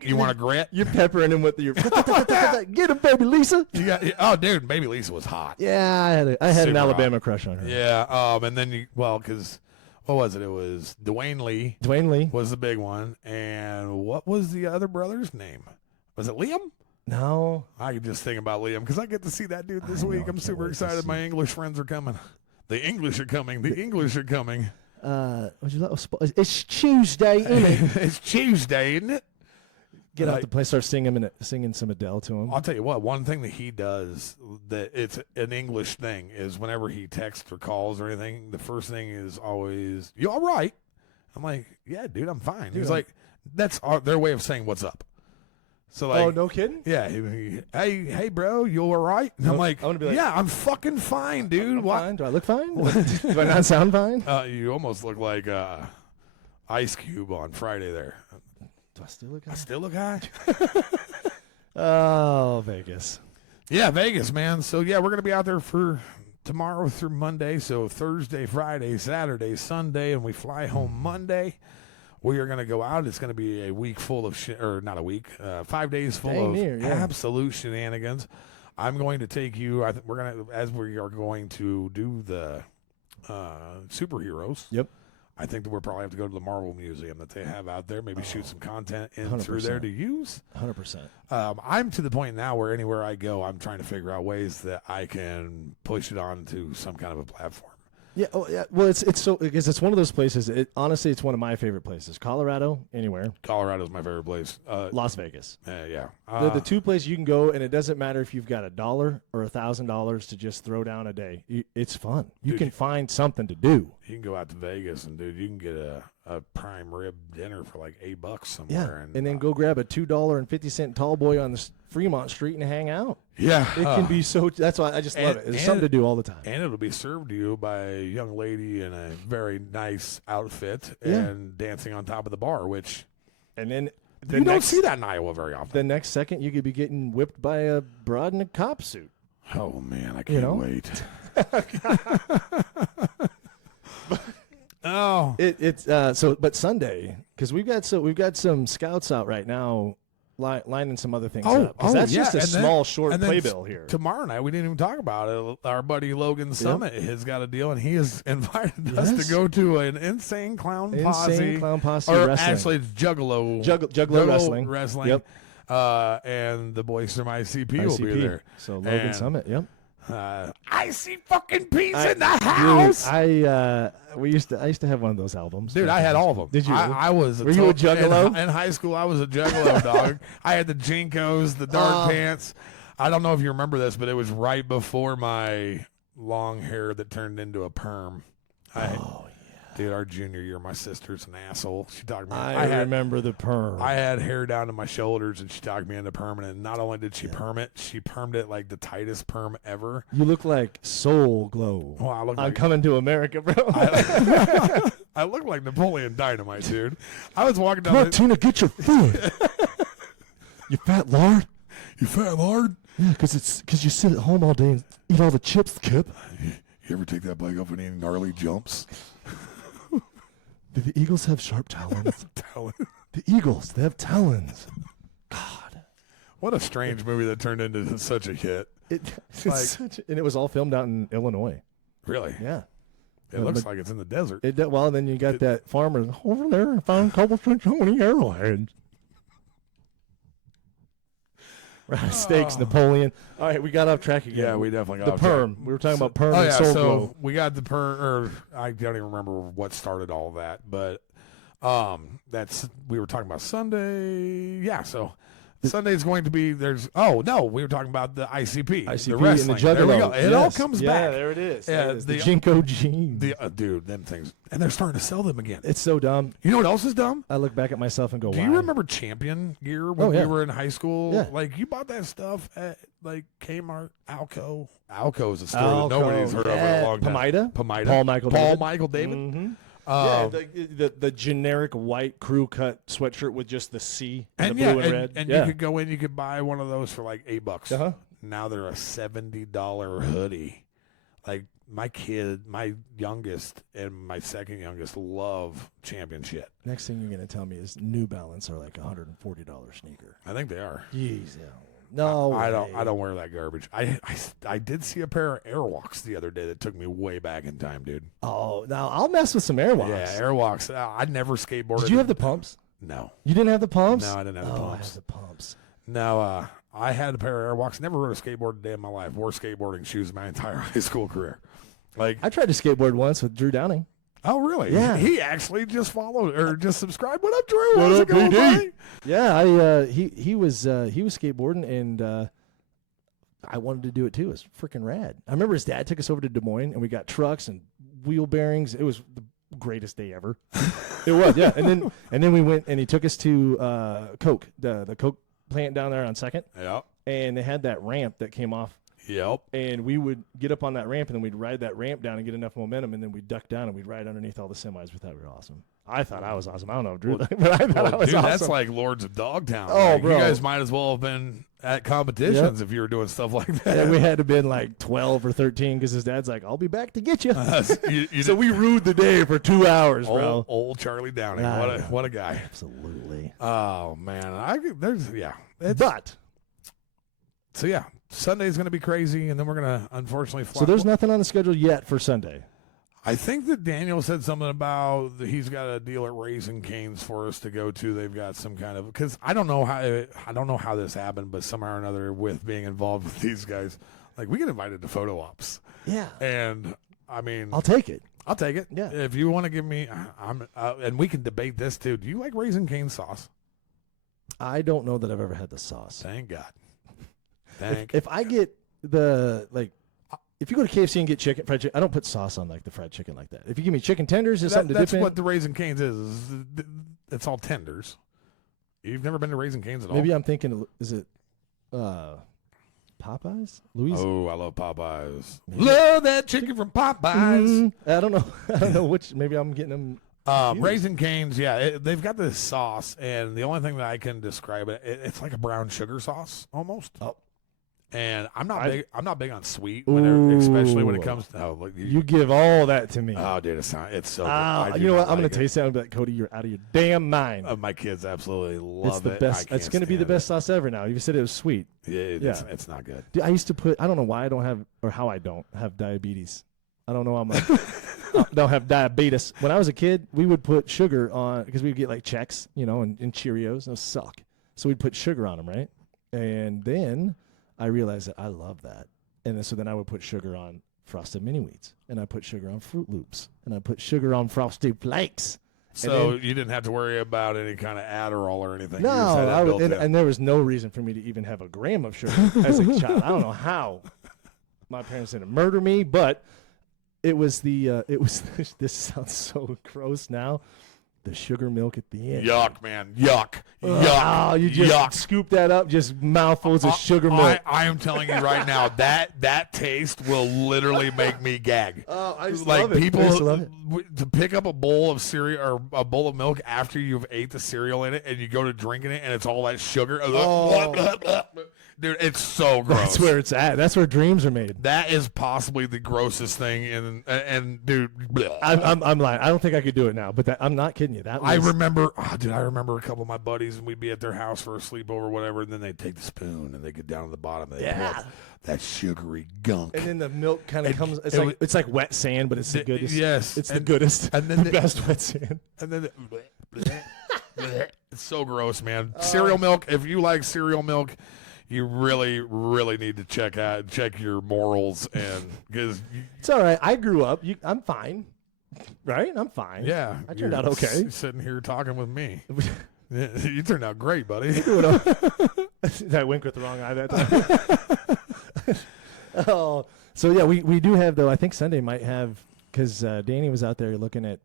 You want a grit? You're peppering him with your get him, baby Lisa. Dude, baby Lisa was hot. Yeah, I had an Alabama crush on her. Yeah. And then because. What was it? It was Dwayne Lee. Dwayne Lee was the big one. And what was the other brother's name? Was it Liam? No. I could just think about Liam because I get to see that dude this week. I'm super excited. My English friends are coming. The English are coming. Would you like it's Tuesday, isn't it? It's Tuesday, isn't it? Get out the place, start singing some Adele to him. I'll tell you what, one thing that he does that it's an English thing is whenever he texts or calls or anything, the first thing is always, "You all right?" I'm like, "Yeah, dude, I'm fine." He's like, that's their way of saying what's up. So like, oh, no kidding? Yeah. Hey, bro, you all right? And I'm like, yeah, I'm fucking fine, dude. I'm fine. Do I look fine? Do I not sound fine? You almost look like Ice Cube on Friday there. Do I still look high? I still look high. Oh, Vegas. Yeah, Vegas, man. So, yeah, we're going to be out there for tomorrow through Monday. So, Thursday, Friday, Saturday, Sunday, and we fly home Monday. We are going to go out. It's going to be a week full of not a week, 5 days full of absolute shenanigans. I'm going to take you. We're going to, as we are going to do the superheroes. Yep. I think that we'll probably have to go to the Marvel Museum that they have out there, maybe shoot some content in through there to use. 100%. I'm to the point now where anywhere I go, I'm trying to figure out ways that I can push it onto some kind of a platform. Yeah. Oh, yeah. Well, it's so because it's one of those places. Honestly, it's one of my favorite places. Colorado, anywhere. Colorado's my favorite place. Las Vegas. Yeah. The two places you can go, and it doesn't matter if you've got $1 or $1,000 to just throw down a day. It's fun. You can find something to do. You can go out to Vegas, and dude, you can get a prime rib dinner for like $8 somewhere. Yeah, and then go grab a $2.50 tall boy on the Fremont Street and hang out. Yeah. It can be so. That's why I just love it. There's something to do all the time. And it'll be served to you by a young lady in a very nice outfit and dancing on top of the bar, which. And then. You don't see that in Iowa very often. The next second, you could be getting whipped by a broad in a cop suit. Oh, man, I can't wait. Oh, It's but Sunday, because we've got some scouts out right now lining some other things up. Because that's just a small, short playbill here. Tomorrow night, we didn't even talk about it. Our buddy Logan Summit has got a deal, and he has invited us to go to an insane clown posse. Or wrestling. actually, it's Juggalo. Juggalo wrestling. Yep. And the boys from ICP will be there. So Logan Summit, yep. I see fucking peas in the house. Dude, I used to have one of those albums. Dude, I had all of them. Did you? I was. Were you a Juggalo? In high school, I was a Juggalo dog. I had the Jinkos, the dark pants. I don't know if you remember this, but it was right before my long hair that turned into a perm. Dude, our junior year, my sister's an asshole. She talked me. I remember the perm. I had hair down to my shoulders, and she talked me into permanent. And not only did she perm it, she permed it like the tightest perm ever. You look like Soul Glow. Well, I look I'm like coming to America, bro. I look like Napoleon Dynamite, dude. I was walking down. Come on, Tuna, get your food. You fat lard. You fat lard. Yeah, because you sit at home all day and eat all the chips, Kip. You ever take that bike off and eat gnarly jumps? Do the Eagles have sharp talons? Talon. The Eagles, they have talons. God. What a strange movie that turned into such a hit. And it was all filmed out in Illinois. Really? Yeah. It looks like it's in the desert. Well, then you got that farmer over there. I found a couple of so many arrowheads. Steaks, Napoleon. All right, we got off track again. Yeah, we definitely got the off perm. track. We were talking about perm and Soul Glow. We got the perm, or I don't even remember what started all that, but we were talking about Sunday. Yeah, so Sunday's going to be we were talking about the ICP, the wrestling. And the Juggalo. There we go. It all comes back. Yeah, there it is. Yeah, the Jinko jeans. Dude, them things, and they're starting to sell them again. It's so dumb. You know what else is dumb? I look back at myself and go, Do you remember Champion gear when we were in high school? Yeah. Like, you bought that stuff at, like, Kmart, Alco. Alco is a store that nobody's heard of in a long time. Pomida. Paul Michael David. Mm-hmm. The generic white crew cut sweatshirt with just the C and the blue and red. And you could go in, you could buy one of those for like $8. Uh-huh. Now they're a $70 hoodie. Like, my youngest and my second youngest love Champion shit. Next thing you're going to tell me is New Balance are like $140 sneaker. I think they are. Jeez, yeah. No, I don't wear that garbage. I did see a pair of Airwalks the other day that took me way back in time, dude. Oh, now I'll mess with some Airwalks. Yeah, Airwalks. I never skateboarded. Did you have the pumps? No. You didn't have the pumps? No, I didn't have the pumps. I had the pumps. No, I had a pair of Airwalks. Never rode a skateboard a day in my life. Wore skateboarding shoes my entire high school career. Like, I tried to skateboard once with Drew Downing. Oh, really? Yeah. He actually just followed or just subscribed. What up, Drew? How's it going, buddy? Yeah, he was skateboarding, and I wanted to do it too. It was freaking rad. I remember his dad took us over to Des Moines, and we got trucks and wheel bearings. It was the greatest day ever. It was, yeah. And then we went, and he took us to Coke, the Coke plant down there on 2nd. Yep. And they had that ramp that came off. Yep. And we would get up on that ramp, and then we'd ride that ramp down and get enough momentum, and then we'd duck down, and we'd ride underneath all the semis. We thought we were awesome. I thought I was awesome. I don't know, Drew, but I thought I was awesome. That's like Lords of Dogtown. Oh, like, bro. You guys might as well have been at competitions if you were doing stuff like that. Yeah, we had to have been like 12 or 13 because his dad's like, I'll be back to get you. You so we ruled the day for 2 hours, bro. Old Charlie Downing. What a guy. Absolutely. Oh, man. So, yeah, Sunday's going to be crazy, and then we're going to unfortunately fly. So there's nothing on the schedule yet for Sunday. I think that Daniel said something about he's got a deal at Raising Cane's for us to go to. They've got some kind of, because I don't know how this happened, but somehow or another with being involved with these guys, like we get invited to photo ops. Yeah. And I mean, I'll take it. Yeah. If you want to give me, and we can debate this too. Do you like Raising Cane's sauce? I don't know that I've ever had the sauce. Thank God. If I get if you go to KFC and get fried chicken, I don't put sauce on like the fried chicken like that. If you give me chicken tenders, it's something to dip in. That's what the Raising Cane's is. It's all tenders. You've never been to Raising Cane's at all? Maybe I'm thinking, is it Popeyes? Louise? Oh, I love Popeyes. Maybe. Love that chicken from Popeyes. I don't know which. Maybe I'm getting them. Raising Cane's, yeah, they've got this sauce, and the only thing that I can describe it's like a brown sugar sauce almost. Oh. And I'm not big on sweet, especially when it comes to you give all that to me. Oh, dude, it's so you know what? I'm gonna taste that and be like, Cody, you're out of your damn mind. My kids absolutely love it. It's the best. It's gonna be the best sauce ever. Now you said it was sweet. Yeah, it's not good. Dude, I used to put. I don't know why I don't have, or how I don't have diabetes. I don't know. I'm like, don't have diabetes. When I was a kid, we would put sugar on because we'd get like Chex, and Cheerios. Those suck. So we'd put sugar on them, right? And then I realized that I love that. And so then I would put sugar on Frosted Mini Wheats. And I put sugar on Fruit Loops. And I put sugar on Frosted Flakes. So you didn't have to worry about any kind of Adderall or anything. No, and there was no reason for me to even have a gram of sugar as a child. I don't know how my parents didn't murder me, but it was this sounds so gross now. The sugar milk at the end. Yuck, man. Yuck. Oh, you just scoop that up, just mouthfuls of sugar milk. I am telling you right now, that taste will literally make me gag. Oh, I just like love it. People I just love it. To pick up a bowl of cereal or a bowl of milk after you've ate the cereal in it and you go to drinking it and it's all that sugar. Dude, it's so gross. That's where it's at. That's where dreams are made. That is possibly the grossest thing. And dude, I'm lying. I don't think I could do it now, but I'm not kidding you. I remember a couple of my buddies, and we'd be at their house for a sleepover or whatever, and then they'd take the spoon and they get down to the bottom and they'd pull up that sugary gunk. And then the milk kind of comes. It's like wet sand, but it's the goodest. Yes, it's the goodest. And then the best wet sand. And then it's so gross, man. Cereal milk. If you like cereal milk, you really, really need to check your morals, and because it's all right. I grew up. I'm fine, right? I'm fine. Yeah, I turned out okay. Sitting here talking with me, you turned out great, buddy. Did I wink with the wrong eye that time? Oh, so yeah, we do have though. I think Sunday might have because Danny was out there looking at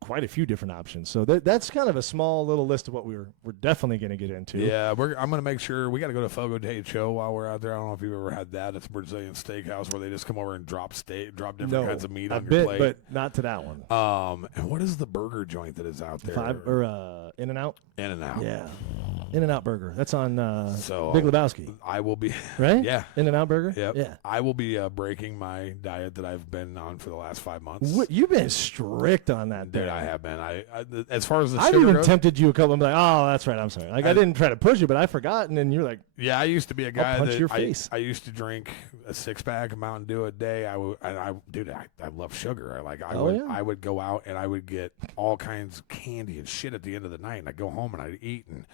quite a few different options. So that's kind of a small little list of what we're definitely going to get into. Yeah, I'm going to make sure we got to go to Fogo de Chão while we're out there. I don't know if you've ever had that. It's a Brazilian steakhouse where they just come over and drop different kinds of meat on your plate. But not to that one. And what is the burger joint that is out there? In-N-Out? In-N-Out. Yeah. In-N-Out Burger. That's on Big Lebowski. I will be right. Yeah. In-N-Out Burger. Yep. Yeah. I will be breaking my diet that I've been on for the last 5 months. You've been strict on that, dude. I have been. I as far as the I've sugar even goes, tempted you a couple. I'm like, oh, that's right. I'm sorry. Like I didn't try to push you, but I forgot, and then you're like, yeah. I used to be a guy punch that your face. I used to drink a 6-pack of Mountain Dew a day. I love sugar. I would go out and I would get all kinds of candy and shit at the end of the night, and I'd go home and I'd eat, and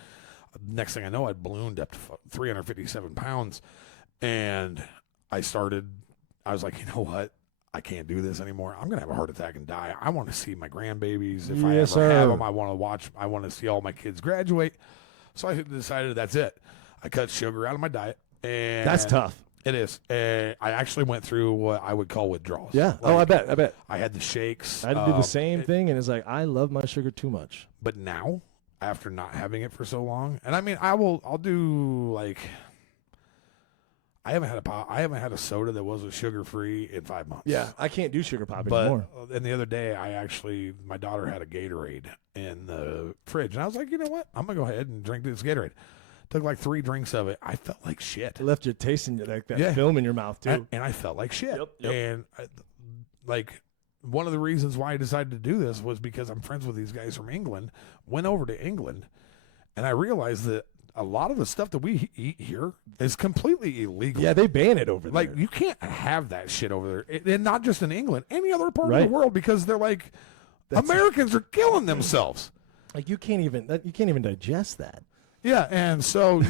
next thing I know, I'd ballooned up to 357 pounds, and I was like, you know what? I can't do this anymore. I'm going to have a heart attack and die. I want to see my grandbabies. If I ever have them, I want to see all my kids graduate. So I decided that's it. I cut sugar out of my diet. And that's tough. It is. And I actually went through what I would call withdrawals. Yeah. I bet. I had the shakes. I had to do the same thing, and it's like, I love my sugar too much. But now, after not having it for so long, and I mean, I'll do like, I haven't had a soda that wasn't sugar-free in 5 months. Yeah, I can't do sugar pop anymore. And the other day, my daughter had a Gatorade in the fridge, and I was like, you know what? I'm going to go ahead and drink this Gatorade. Took like 3 drinks of it. I felt like shit. It left you tasting like that film in your mouth, too. And I felt like shit. Yep. And one of the reasons why I decided to do this was because I'm friends with these guys from England, went over to England, and I realized that a lot of the stuff that we eat here is completely illegal. Yeah, they ban it over there. Like, you can't have that shit over there. And not just in England, any other part of the world, because they're like, Americans are killing themselves. Like, you can't even digest that. Yeah, and so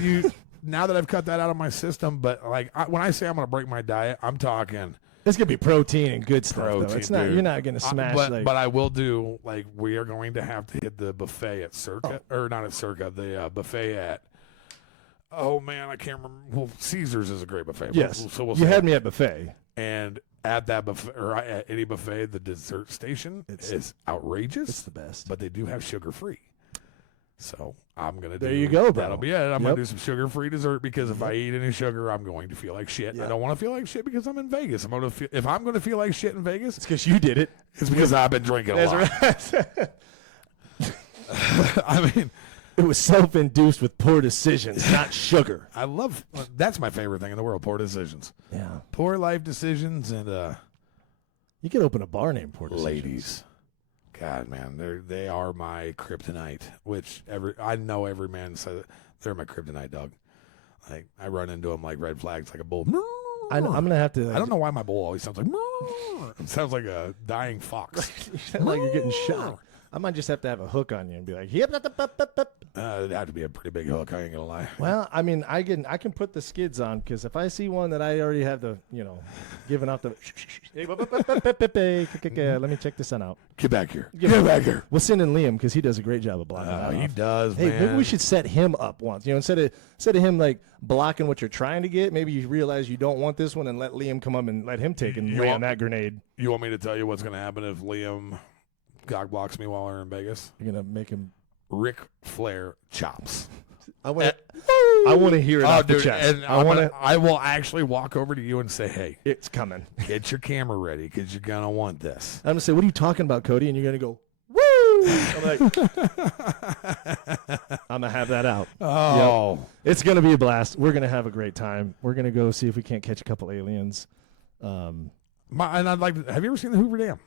now that I've cut that out of my system, but like when I say I'm going to break my diet, I'm talking. It's going to be protein and good stuff, though. It's not, you're not going to smash. But I will do, like, we are going to have to hit the buffet at Circa, or not at Circa, the buffet at, oh man, I can't remember. Well, Caesars is a great buffet. Yes. So you had me at buffet. And at that buffet, or at any buffet, the dessert station is outrageous. It's the best. But they do have sugar-free. So I'm going to do. There you go, bro. That'll be it. I'm going to do some sugar-free dessert because if I eat any sugar, I'm going to feel like shit. Yep. I don't want to feel like shit because I'm in Vegas. If I'm going to feel like shit in Vegas, it's because you did it. It's because I've been drinking a lot. That's right. I mean, It was self-induced with poor decisions, not sugar. That's my favorite thing in the world, poor decisions. Yeah. Poor life decisions and You could open a bar named Poor Decisions. ladies. God, man, they are my kryptonite, which I know every man says they're my kryptonite, dog. Like, I run into them like red flags, like a bull. I'm going to have to... I don't know why my bull always sounds like... It sounds like a dying fox. You sound like you're getting shot. I might just have to have a hook on you and be like, yep. It'd have to be a pretty big hook, I ain't going to lie. Well, I mean, I can put the skids on, because if I see one that I already have the, giving off the... Let me check this one out. Get back here. Get back here. We'll send in Liam, because he does a great job of blocking that He off. does, Hey, man. maybe we should set him up once. Instead of him, like, blocking what you're trying to get, maybe you realize you don't want this one and let Liam come up and let him take and lay on that grenade. You want me to tell you what's going to happen if Liam cock blocks me while we're in Vegas? You're going to make him... Ric Flair chops. I want to hear it off the chest. And I will actually walk over to you and say, hey, it's coming. Get your camera ready, because you're going to want this. I'm going to say, what are you talking about, Cody? And you're going to go, woo! I'm like, I'm going to have that out. Oh. Yep. It's going to be a blast. We're going to have a great time. We're going to go see if we can't catch a couple aliens. And I'd like to, have you ever seen the Hoover Dam?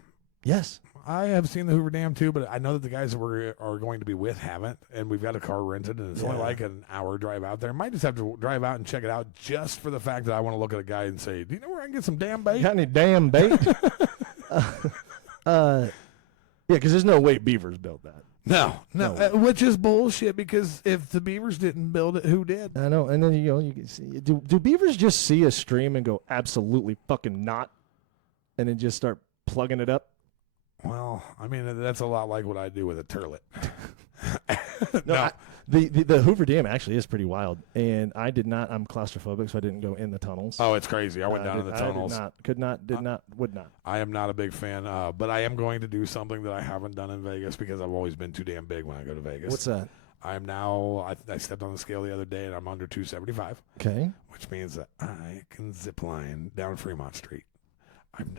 Yes. I have seen the Hoover Dam too, but I know that the guys that are going to be with haven't, and we've got a car rented, and it's only like an hour drive out there. Might just have to drive out and check it out, just for the fact that I want to look at a guy and say, do you know where I can get some damn bait? Got any damn bait? Yeah, because there's no way Beavers built that. No, which is bullshit, because if the Beavers didn't build it, who did? I know, and then you can see, do Beavers just see a stream and go, absolutely fucking not, and then just start plugging it up? Well, I mean, that's a lot like what I do with a turlet. No. The Hoover Dam actually is pretty wild, and I'm claustrophobic, so I didn't go in the tunnels. Oh, it's crazy. I went down in the tunnels. Would not. I am not a big fan, but I am going to do something that I haven't done in Vegas, because I've always been too damn big when I go to Vegas. What's that? I am now, I stepped on the scale the other day, and I'm under 275. Okay. Which means that I can zip line down Fremont Street.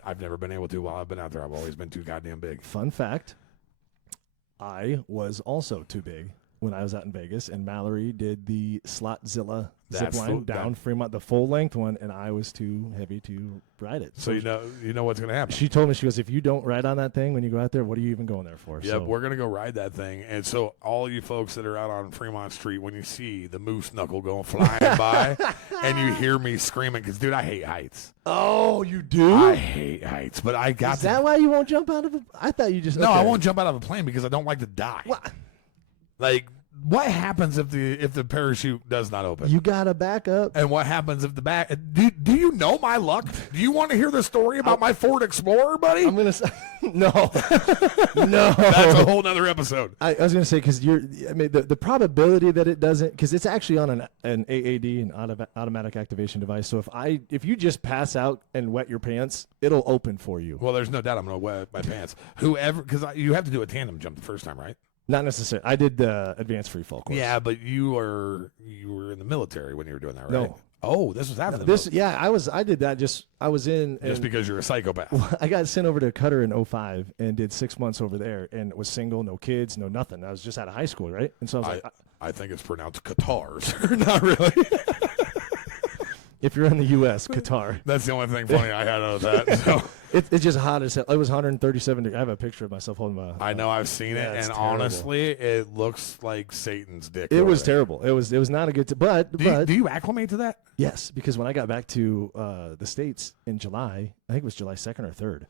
I've never been able to while I've been out there. I've always been too goddamn big. Fun fact, I was also too big when I was out in Vegas, and Mallory did the Slotzilla zip line down Fremont, the full length one, and I was too heavy to ride it. So you know what's going to happen. She told me, she goes, if you don't ride on that thing when you go out there, what are you even going there for? Yep, we're going to go ride that thing. And so all you folks that are out on Fremont Street, when you see the moose knuckle going flying by and you hear me screaming, because, dude, I hate heights. Oh, you do? I hate heights, but I got Is that why you won't jump out of it? I thought you just... No, I won't jump out of a plane because I don't like to die. What? Like, what happens if the parachute does not open? You got to back up. And what happens if the back... Do you know my luck? Do you want to hear the story about my Ford Explorer, buddy? I'm going to say... No. No. That's a whole nother episode. I was going to say, because the probability that it doesn't... Because it's actually on an AAD, an automatic activation device. So if you just pass out and wet your pants, it'll open for you. Well, there's no doubt I'm going to wet my pants. Because you have to do a tandem jump the first time, right? Not necessarily. I did the advanced free fall course. Yeah, but you were in the military when you were doing that, right? No. Oh, this was after the military. Yeah, I did that. I was in. Just because you're a psychopath. I got sent over to Qatar in 2005 and did 6 months over there, and was single, no kids, no nothing. I was just out of high school, right? And so I was I think it's pronounced Qatar, sir. Not really. If you're in the U.S., Qatar. That's the only thing funny I had out of that. So. It's just hot as hell. It was 137 degrees. I have a picture of myself holding my... I know, I've seen it, and honestly, it looks like Satan's dick. It was terrible. It was not a good... Do you acclimate to that? Yes, because when I got back to the States in July, I think it was July 2nd or 3rd,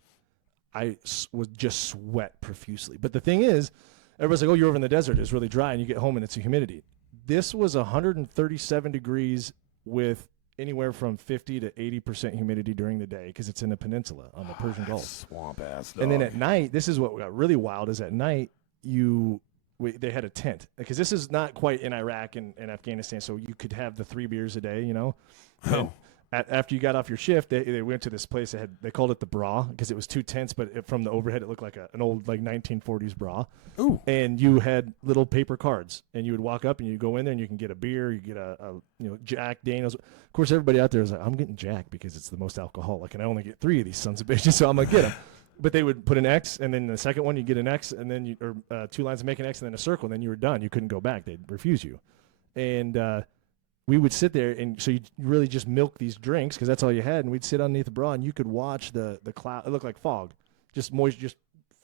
I was just sweat profusely. But the thing is, everybody's like, oh, you're over in the desert. It's really dry, and you get home, and it's a humidity. This was 137 degrees with anywhere from 50 to 80% humidity during the day, because it's in the peninsula on the Persian Gulf. Swamp ass dog. And then at night, this is what got really wild, is at night they had a tent, because this is not quite in Iraq and Afghanistan, so you could have the 3 beers a day, you know. Oh. After you got off your shift, they went to this place they called it the bra, because it was 2 tents, but from the overhead it looked like an old 1940s bra. Ooh. And you had little paper cards, and you would walk up and you go in there and you can get a beer, you get a Jack Daniels. Of course, everybody out there is like, I'm getting Jack because it's the most alcoholic, and I only get 3 of these sons of bitches, so I'm gonna get them. But they would put an X, and then the second one you get an X, and then or 2 lines to make an X, and then a circle, and then you were done. You couldn't go back. They'd refuse you. And we would sit there, and so you really just milk these drinks because that's all you had, and we'd sit underneath the bra, and you could watch the cloud. It looked like fog, just moist, just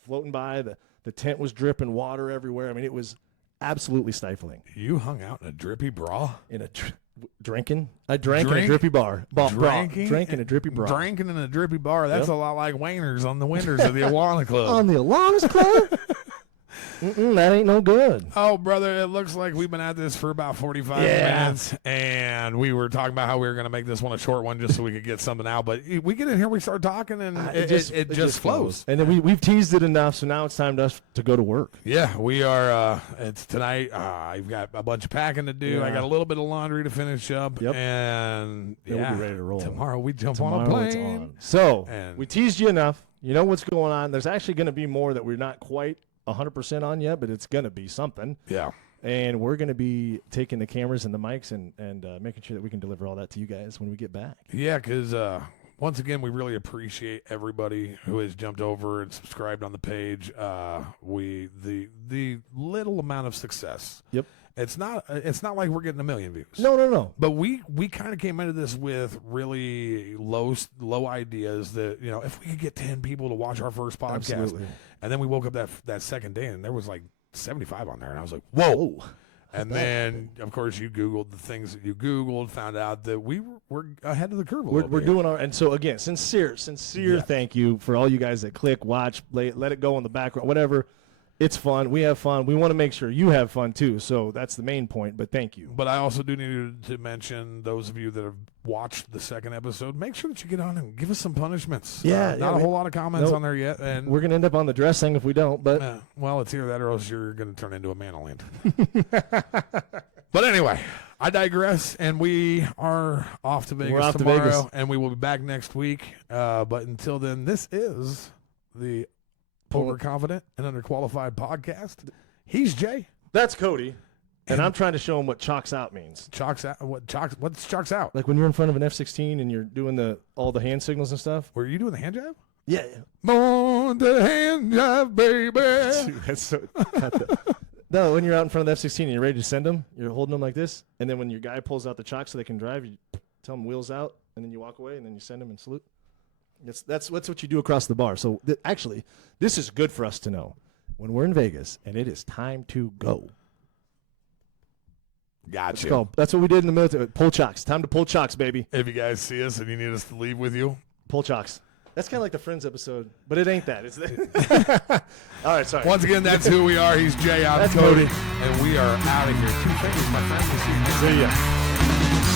floating by. The tent was dripping water everywhere. I mean, it was absolutely stifling. You hung out in a drippy bra? In a drinking? I drank in a drippy bar. Drank in a drippy bar. Drinking in a drippy bar. That's a lot like Wainers on the winters of the Alana Club. On the Alana Club? That ain't no good. Oh, brother, it looks like we've been at this for about 45 minutes, and we were talking about how we were going to make this one a short one just so we could get something out. But we get in here, we start talking, and it just flows. And then we've teased it enough, so now it's time to go to work. Yeah, we are. It's tonight. I've got a bunch of packing to do. Yeah. I got a little bit of laundry to finish up, Yep. and we'll be ready to roll. Tomorrow we jump on a Tomorrow plane. it's on. So And- we teased you enough. You know what's going on. There's actually going to be more that we're not quite 100% on yet, but it's going to be something. Yeah. And we're going to be taking the cameras and the mics and making sure that we can deliver all that to you guys when we get back. Yeah, because once again, we really appreciate everybody who has jumped over and subscribed on the page. The little amount of success. Yep. It's not like we're getting 1 million views. No. But we kind of came into this with really low ideas that, if we could get 10 people to watch our first podcast. Absolutely. And then we woke up that second day and there was like 75 on there. And I was like, whoa. And then, of course, you Googled the things that you Googled, found out that we're ahead of the curve a little bit. We're doing and so again, sincere thank you for all you guys that click, watch, let it go in the background, whatever. It's fun. We have fun. We want to make sure you have fun too. So that's the main point. But thank you. But I also do need to mention those of you that have watched the second episode. Make sure that you get on and give us some punishments. Not a whole lot of comments on there yet, and we're gonna end up on the dress thing if we don't. But well, it's either that or else you're gonna turn into a Manoland. But anyway, I digress, and we are off to Vegas tomorrow, and we will be back next week. But until then, this is the Overconfident and Underqualified podcast. He's Jay. That's Cody. And I'm trying to show him what chalks out means. Chalks out? What's chalks out? Like when you're in front of an F-16 and you're doing all the hand signals and stuff. Were you doing the hand job? Yeah. Born the hand job, baby. Dude, that's so. No, when you're out in front of the F-16 and you're ready to send them, you're holding them like this. And then when your guy pulls out the chalk so they can drive, you tell them wheels out, and then you walk away, and then you send them and salute. That's what you do across the bar. So actually, this is good for us to know when we're in Vegas and it is time to go. Gotcha. That's what we did in the military. Pull chocks. Time to pull chocks, baby. If you guys see us and you need us to leave with you, pull chocks. That's kind of like the Friends episode, but it ain't that. It's all right, sorry. Once again, that's who we are. He's Jay. I'm Cody. And we are out of here. 2 fingers, my friend. We'll see you. See ya.